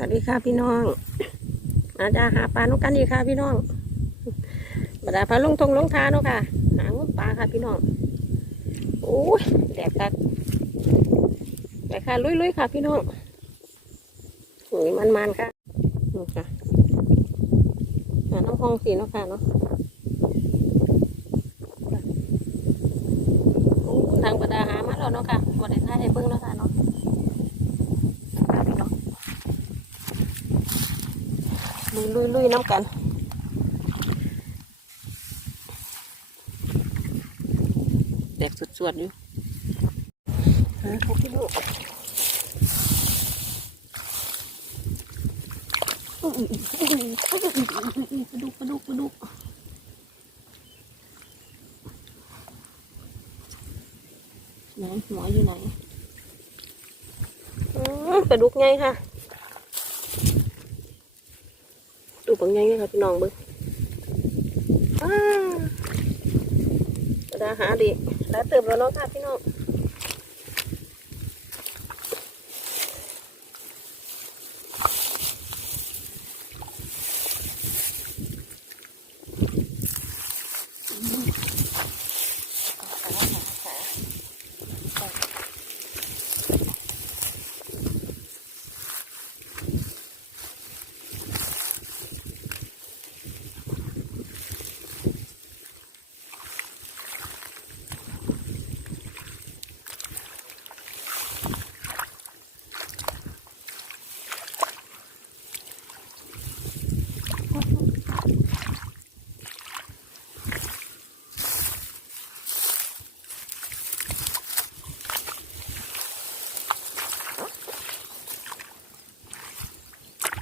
วัสดีค่ะพี่น้อง มาจ้าหาปลานุกันดีค่ะพี่น้องบรรดาพาลงทงลงทาเนาะค่ะ หางุ้มปลาค่ะพี่น้องโอ้ยแดดคักไปค่ะลุยๆค่ะพี่น้องนี่มันๆค่ะนี่ค่ะหาน้ำพองสีเนาะค่ะเนาะทางบรรดาหามาแล้วเนาะค่ะบรรดาให้เบิ่งเนาะค่ะเนาะพี่น้อง ลุยลุยลุยน้ำกันแดกสวดๆอยู่ฮะครับพี่ลูกปลาดุกปลาดุกปลาดุกไหนหัวอยู่ไหนปลาดุกไงค่ะ ดูปังยังไงครับพี่น้องเบิ้งอ้ากระดาหาดิแล้วเติมแล้วเนาะค่ะพี่น้อง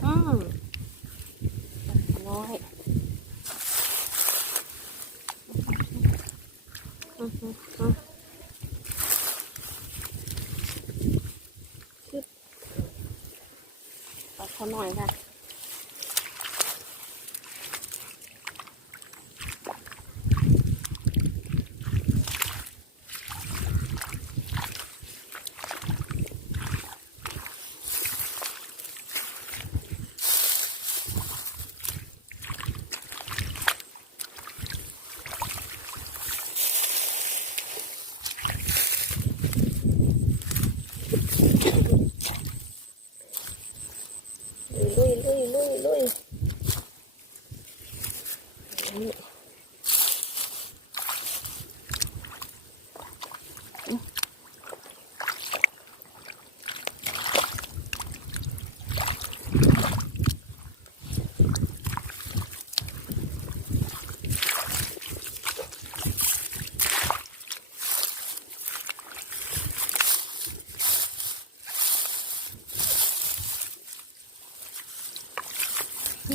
อืมน้อยอืมอืมอืมชึบปัด เขาหน่อยค่ะ ลุยลุยลุยลุยนี่อุ้ย ว้า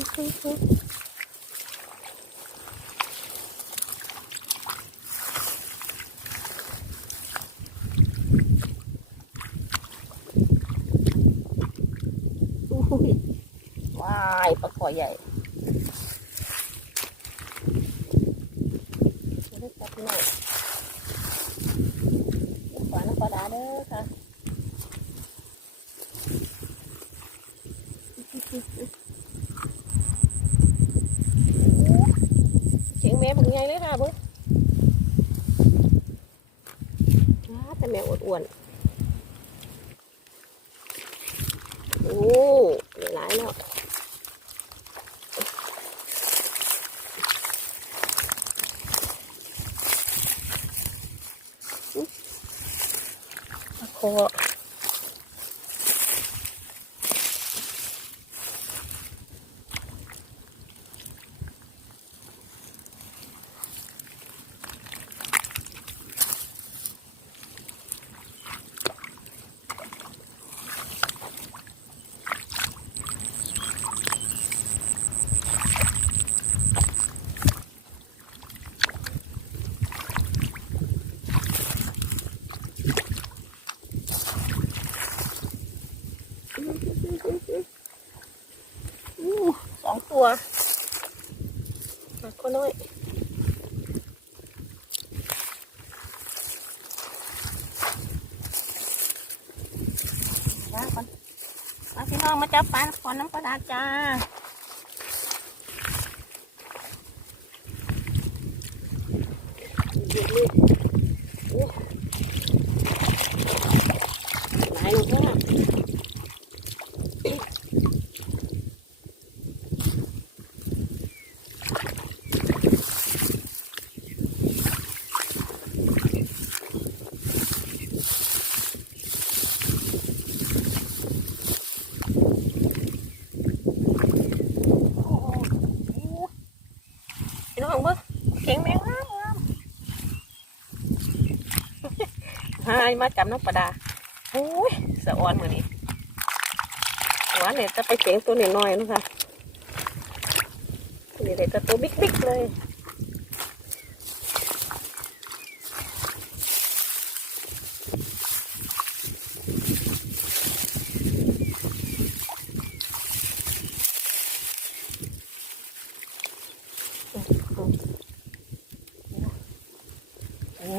ยปลาคอใหญ่เล็กจับหน่อยขวาน้ำปลาดาเด้อค่ะ เสียงแม่ เลยค่ะเบิ้งว้าแต่แมวอ้วนๆโอ้หลายแล้วอุ๊ยปลาคออู้สองตัวปลาคอน้อย มาก่อนมาพี่น้องมา จับปลาขอนน้ำกระดาษจ้าไหลลงข้างล่างพี่น้องเบิ้งเก่งแมงงามงามหาย มาจับน้ำปลาดาโอ้ยสะออนมือนี้หัวเนี่ยจะไปเสียงตัวน้อยๆนะคะนี่เลยจะตัวบิ๊กๆเลย โอ้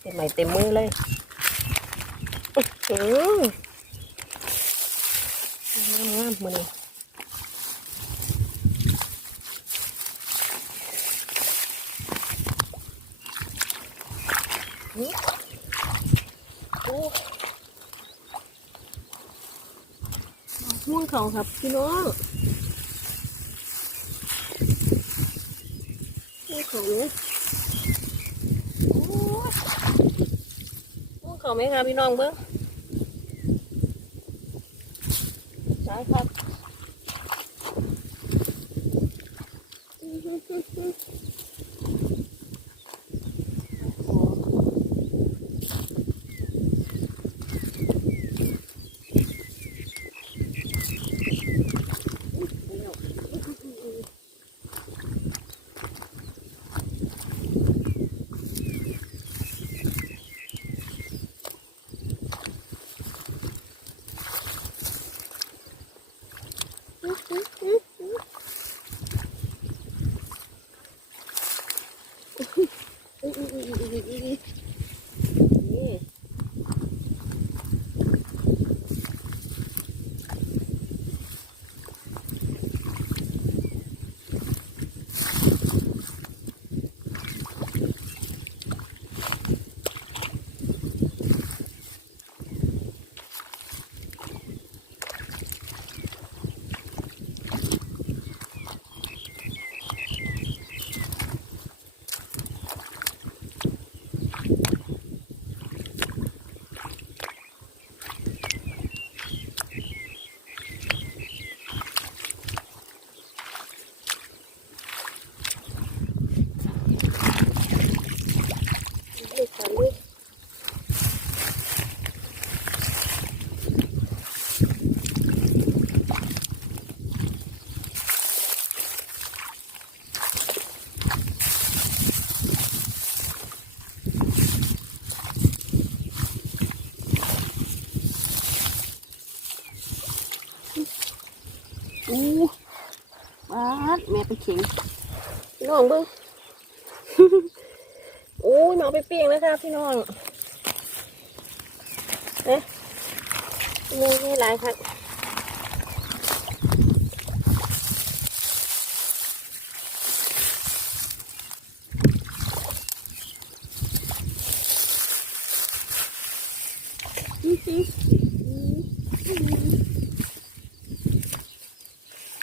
เต็มไม้เต็มมือเลยอื้อหืองามๆมือนี้อื้อโอ้ ม่วงเขาครับพี่น้องม่วงเขาเนี่ยม่วงเขาไหมคะพี่น้องเบิ้งใช่ครับ ข็งพี่น้องเบิ้งโอ้ยมาเอาไปเปียงแล้วค่ะพี่น้องเนี่ยนี่นี่หลายค่ะอื้อหือ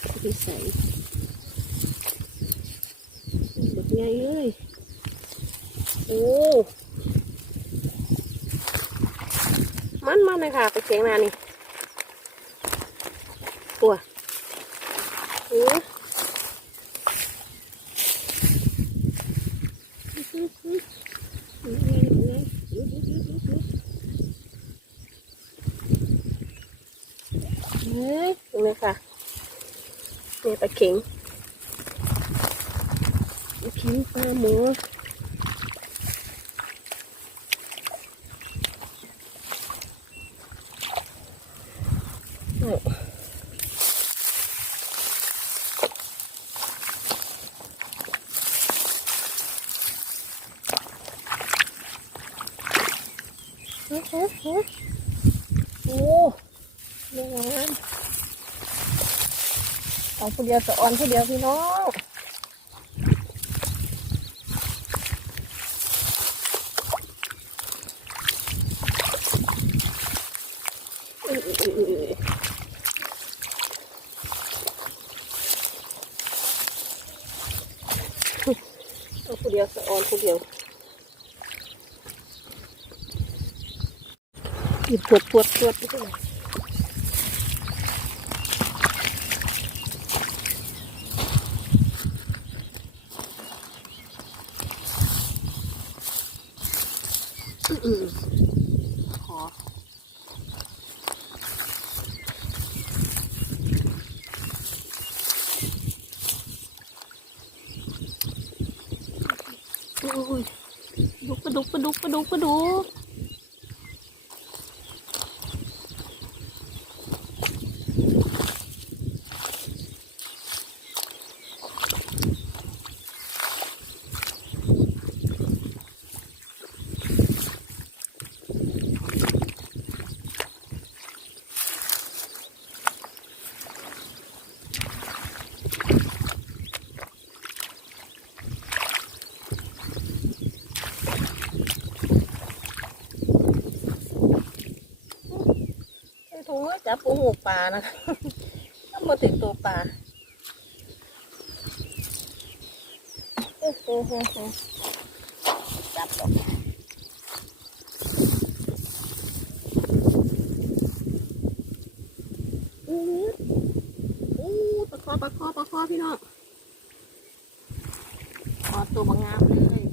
เอาไปใส่แบบให ญ่เลยโอ้มันมันเลยค่ะ ไปเชียงนานี่ตัวโอ้เฮ้ยตรงนี้ค่ะเนี่ยปลาเข็ง ลาเข็งปลาหมูโอ้โหโอ้ยังไงขอผู้เดียวสะออนผู้เดียวพี่น้องอื้ออื้ออื้ออื้อ เอาผู้เดียวสะออนผู้เดียวหยิบปวดปวดปวดไปเลย ดุกปะดุกปลาดุกปลาดุกปดุก จับปูหูปลานะคะต้องมาติดตัวปลาโอ้โหจับดอกอู้อู้ปลาคอปลาคอปลาคอพี่น้องคอตัวบางงามเลย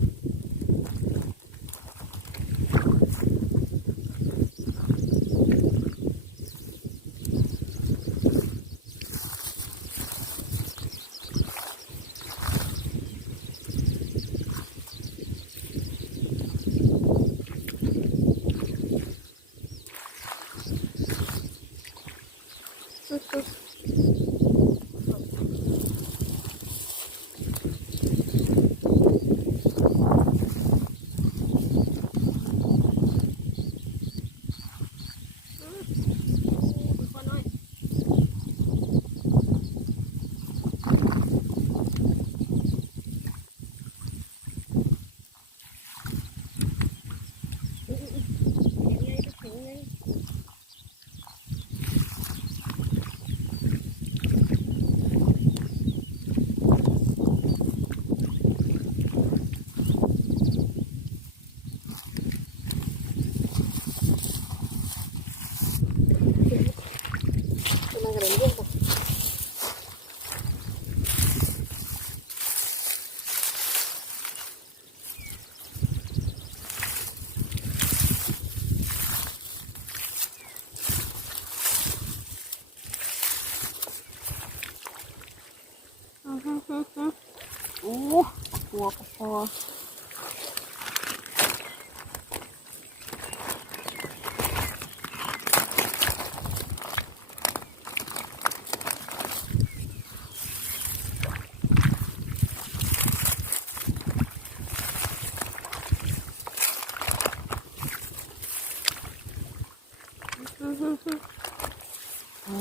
กำลังกระเด็นเยี่ยมปะอือฮึฮึฮึโอ้ หัวกระพอ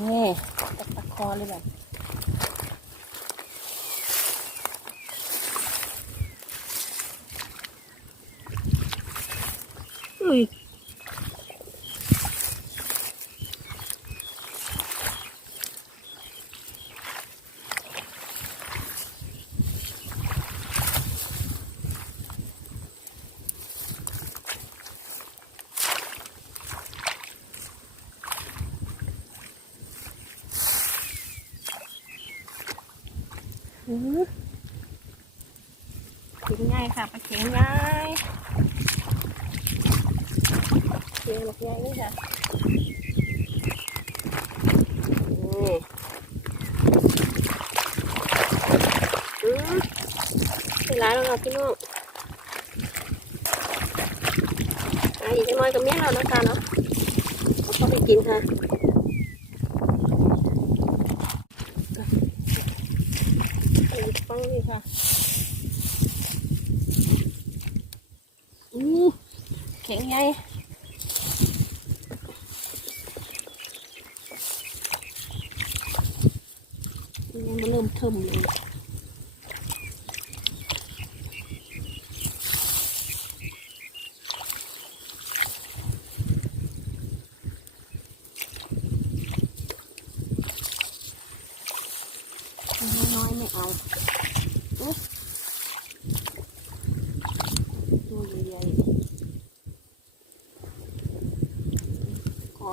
นี่ตะตะคอเลยแบบอุ้ยอือ เข็งง่ายค่ะปลาเข็งง่ายเข็งหลักง่ายนี่ค่ะนี่ร้านแล้วค่ะพี่น้องอีกน้อยกับเมียเราแล้วกันเนาะเขาไปกินค่ะ ไปฟังนี่ค่ะอู้แข็งใหญ่ยังมันเริ่มเทิมเลยน้อยไม่เอาอุ๊ยตัวใหญ่ๆคอ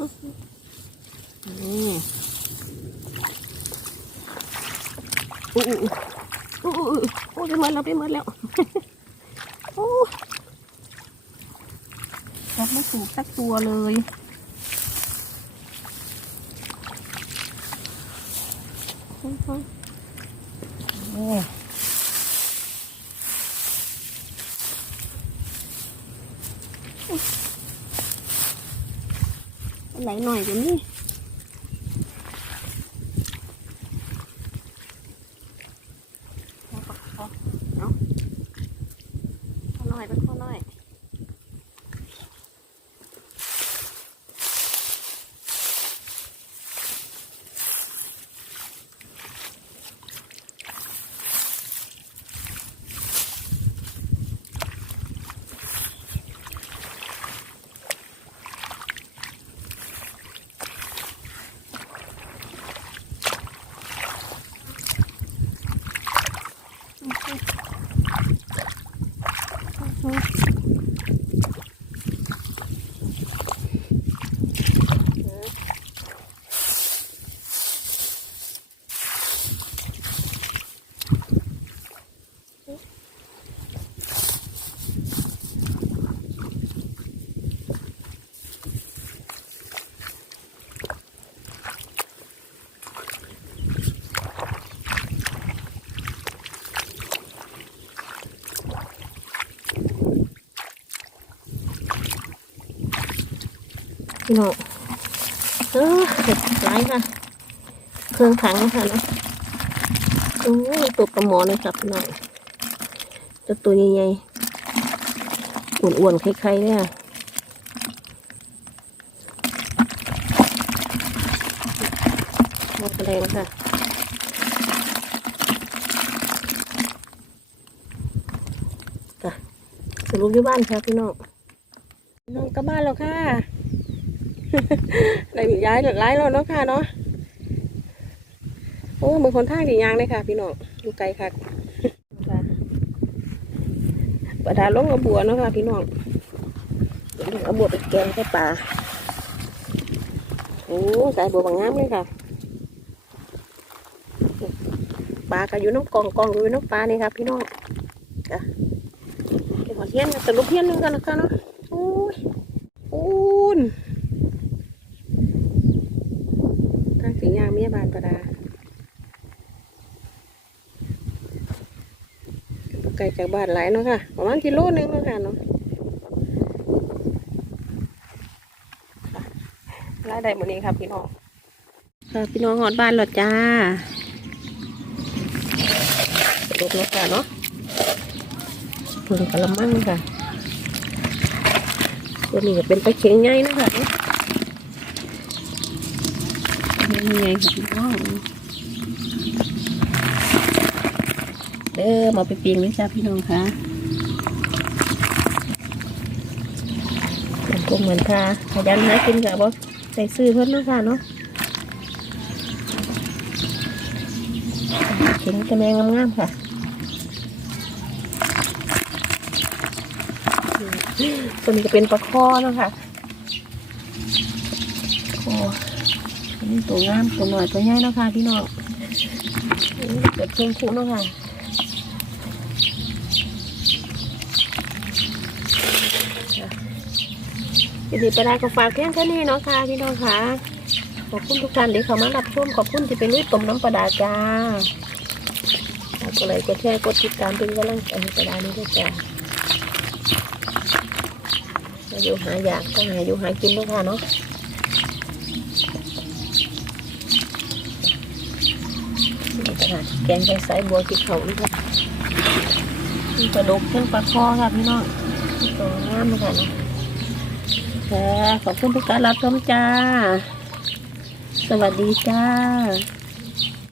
นี่อู้อู้อู้อู้อู้ไปหมดแล้วไปหมดแล้วโอ้จับไม่ถูกสักตัวเลยโอ้ หลหน่อยก็มีนี่ เอาปากเอาเอาข้อน้อยเป็นข้อน้อย พี่น้องเออเห็ดร้ายค่ะ เครื่องถังค่ะเนาะโอ้ยตัวปลาหมอเลยครับพี่น้องจะตัวใหญ่ๆอ้วนๆไข่ๆเนี่ยมองแรงค่ะจ้ะสรุปที่บ้านครับพี่น้องน้องกลับบ้านแล้วค่ะ ได้ย้ายร้ายแล้วเนาะค่ะเนาะโอ้เหมือนคนท่ากี่ยางเลยค่ะ พี่น้องดูไกลค่ะประดาลงกระบัวเนาะค่ะพี่น้องเดี๋ยวเอบัวไปแกงใส่ปลาโอ้สายบัวบางงามเลยค่ะปลาก็อยู่น้ำกองกองอยู่น้ำปลานี่ครับพี่น้องจ้ะเดี๋ยวขอเทียนสรุปเทียนนึงกันนะคะเนาะโอ้ยอูนทางสียางเมียบานประดา ไกลจากบ้านหลายเนาะค่ะ ประมาณกิโลหนึงเนาะค่ะเนาะค่ะรายได้หมดนี้ครับพี่น้องค่ะพี่น้องหอดบ้านแล้วจ้าสรุปแล้วค่ะเนาะเพิ่งกะละมังค่ะตัวนี้ก็เป็นตะเข็งใหญ่นะคะเนาะใหญ่ค่ะพี่น้อง เด้อมาไปเปียงเลยจ้าพี่น้องค่ะมันก็เหมือนค่ะขยันหากินกับบ่ใส่ซื้อเพิ่นนะค่ะเนาะเข็งกระแมงงามๆค่ะตัวนี้ก็เป็นปลาคอนะค่ะคออันนี้ตัวงามตัวหน่อยตัวใหญ่นะค่ะพี่น้องเกิดเชียงคู่นะค่ะ ยินดีไปได้ก็ฝากเพียงแค่นี้เนาะค่ะพี่น้องค่ะ ขอบคุณทุกท่านที่เข้ามารับชมขอบคุณที่เป็นลุยต้มน้ำปลาดาจ้าฝากกดไลค์กดแชร์กดติดตามเป็นกำลังใจปลาดานี้ด้วยจ้าอยู่หาอยากก็หาอยู่หากินด้วยค่ะเนาะแกงใส่สายบัวที่เขานี่ค่ะมีปลาดุกเพิ่งปลาคอค่ะพี่น้องามค่ะนะขอบคุณทุกการรับชมจ้า สวัสดีจ้า